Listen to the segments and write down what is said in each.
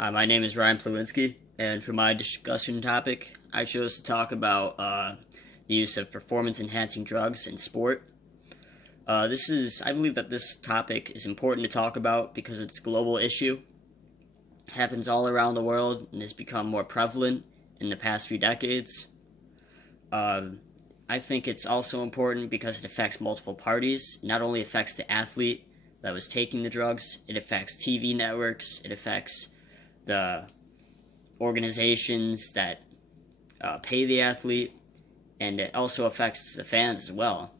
My name is Ryan Plewinski, and for my discussion topic, I chose to talk about the use of performance-enhancing drugs in sport. I believe that this topic is important to talk about because it's a global issue. It happens all around the world and has become more prevalent in the past few decades. I think it's also important because it affects multiple parties. It not only affects the athlete that was taking the drugs, it affects TV networks, it affects the organizations that pay the athlete, and it also affects the fans as well.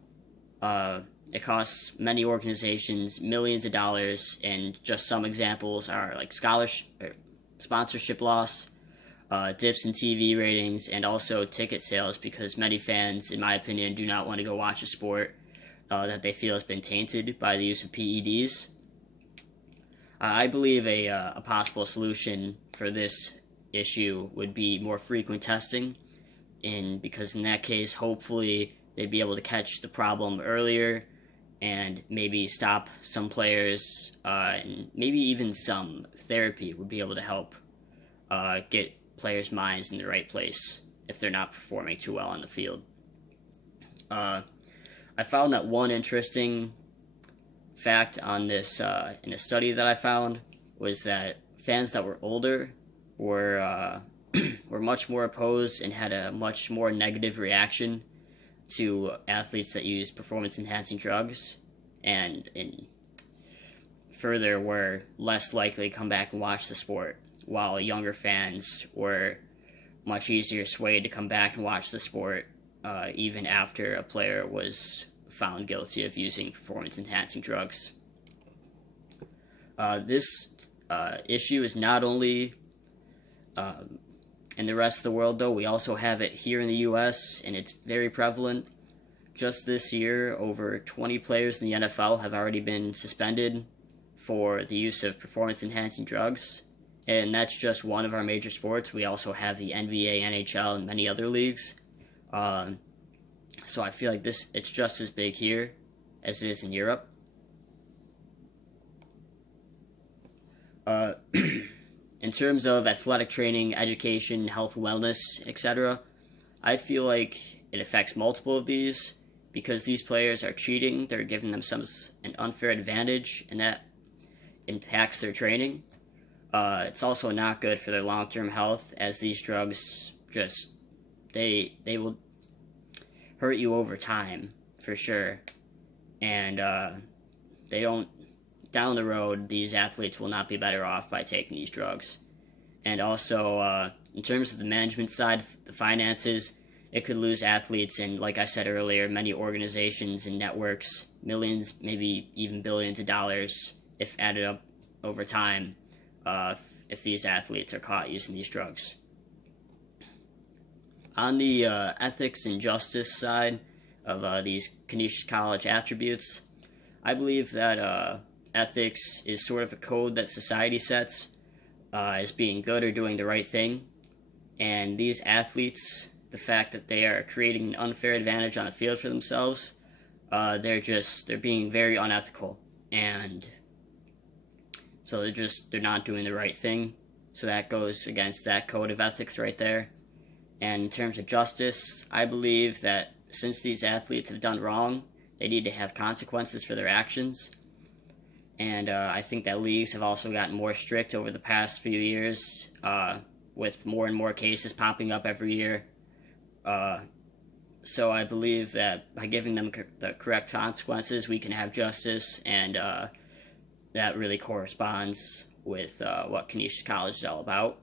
It costs many organizations millions of dollars, and just some examples are like sponsorship loss, dips in TV ratings, and also ticket sales, because many fans, in my opinion, do not want to go watch a sport that they feel has been tainted by the use of PEDs. I believe a possible solution for this issue would be more frequent testing, because in that case, hopefully, they'd be able to catch the problem earlier and maybe stop some players, and maybe even some therapy would be able to help get players' minds in the right place if they're not performing too well on the field. I found that one interesting fact on this in a study that I found was that fans that were older were were much more opposed and had a much more negative reaction to athletes that use performance-enhancing drugs, and further were less likely to come back and watch the sport, while younger fans were much easier swayed to come back and watch the sport even after a player was found guilty of using performance-enhancing drugs. This issue is not only in the rest of the world, though. We also have it here in the U.S., and it's very prevalent. Just this year, over 20 players in the NFL have already been suspended for the use of performance-enhancing drugs, and that's just one of our major sports. We also have the NBA, NHL, and many other leagues. So I feel like it's just as big here as it is in Europe. In terms of athletic training, education, health, wellness, etc., I feel like it affects multiple of these, because these players are cheating. They're giving themselves an unfair advantage, and that impacts their training. It's also not good for their long-term health, as these drugs they will hurt you over time, for sure. And down the road, these athletes will not be better off by taking these drugs. And also, in terms of the management side, the finances, it could lose athletes, and like I said earlier, many organizations and networks, millions, maybe even billions of dollars, if added up over time, if these athletes are caught using these drugs. On the ethics and justice side of these Canisius College attributes, I believe that ethics is sort of a code that society sets as being good or doing the right thing. And these athletes, the fact that they are creating an unfair advantage on the field for themselves, they're being very unethical. And so they're not doing the right thing. So that goes against that code of ethics right there. And in terms of justice, I believe that since these athletes have done wrong, they need to have consequences for their actions. And I think that leagues have also gotten more strict over the past few years, with more and more cases popping up every year. So I believe that by giving them the correct consequences, we can have justice, and that really corresponds with what Canisius College is all about.